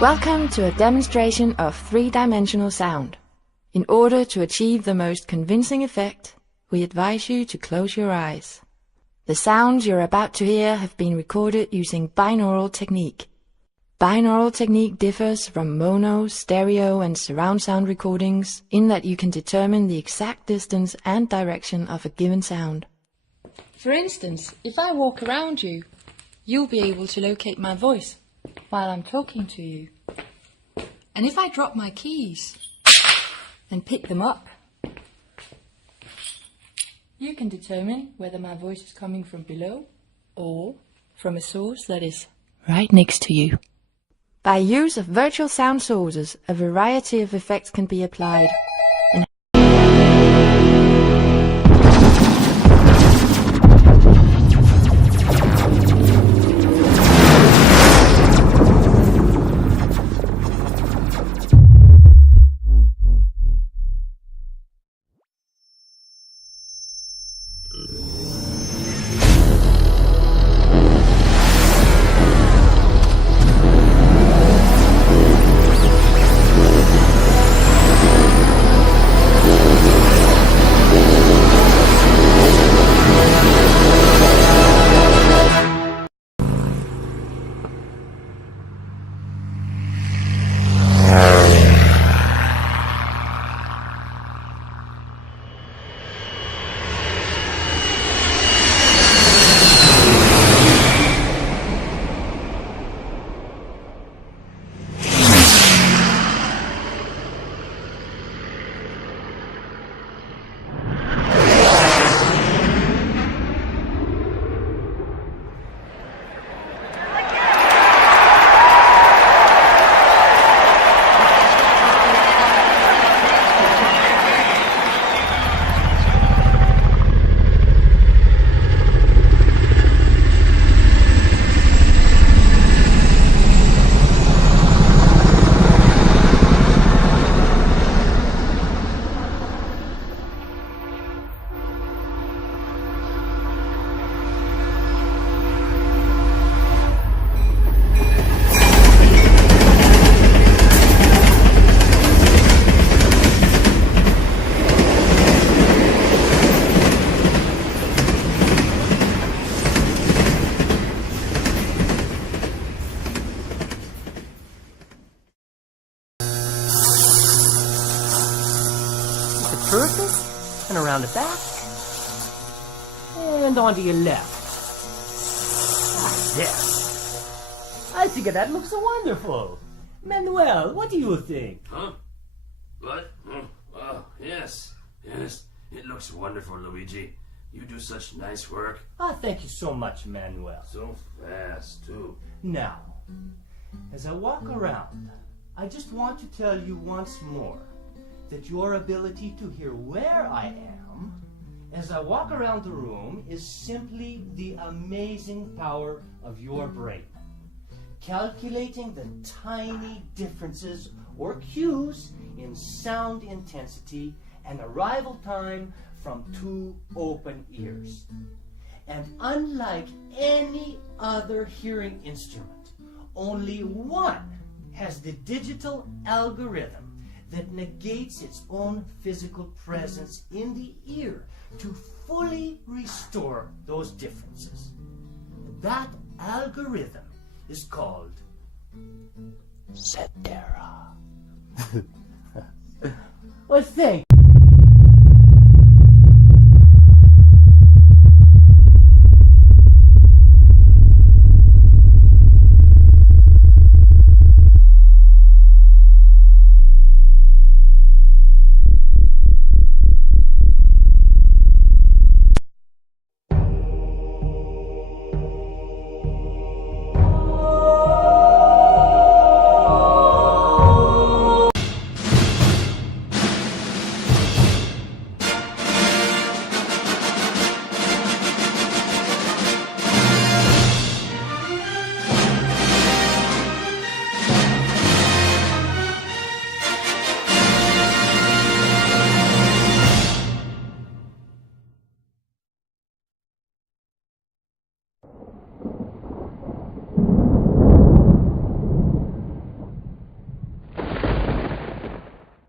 Welcome to a demonstration of three-dimensional sound. In order to achieve the most convincing effect, we advise you to close your eyes. The sounds you're about to hear have been recorded using binaural technique. Binaural technique differs from mono, stereo and surround sound recordings in that you can determine the exact distance and direction of a given sound. For instance, if I walk around you, you'll be able to locate my voice while I'm talking to you. And if I drop my keys and pick them up, you can determine whether my voice is coming from below or from a source that is right next to you. By use of virtual sound sources, a variety of effects can be applied. Surface, and around the back, and onto your left. Yes. I think that looks wonderful. Manuel, what do you think? Huh? What? Oh, yes. Yes, it looks wonderful, Luigi. You do such nice work. Thank you so much, Manuel. So fast, too. Now, as I walk around, I just want to tell you once more that your ability to hear where I am as I walk around the room is simply the amazing power of your brain. Calculating the tiny differences or cues in sound intensity and arrival time from two open ears. And unlike any other hearing instrument, only one has the digital algorithm that negates its own physical presence in the ear to fully restore those differences. That algorithm is called Cetera. Well, thank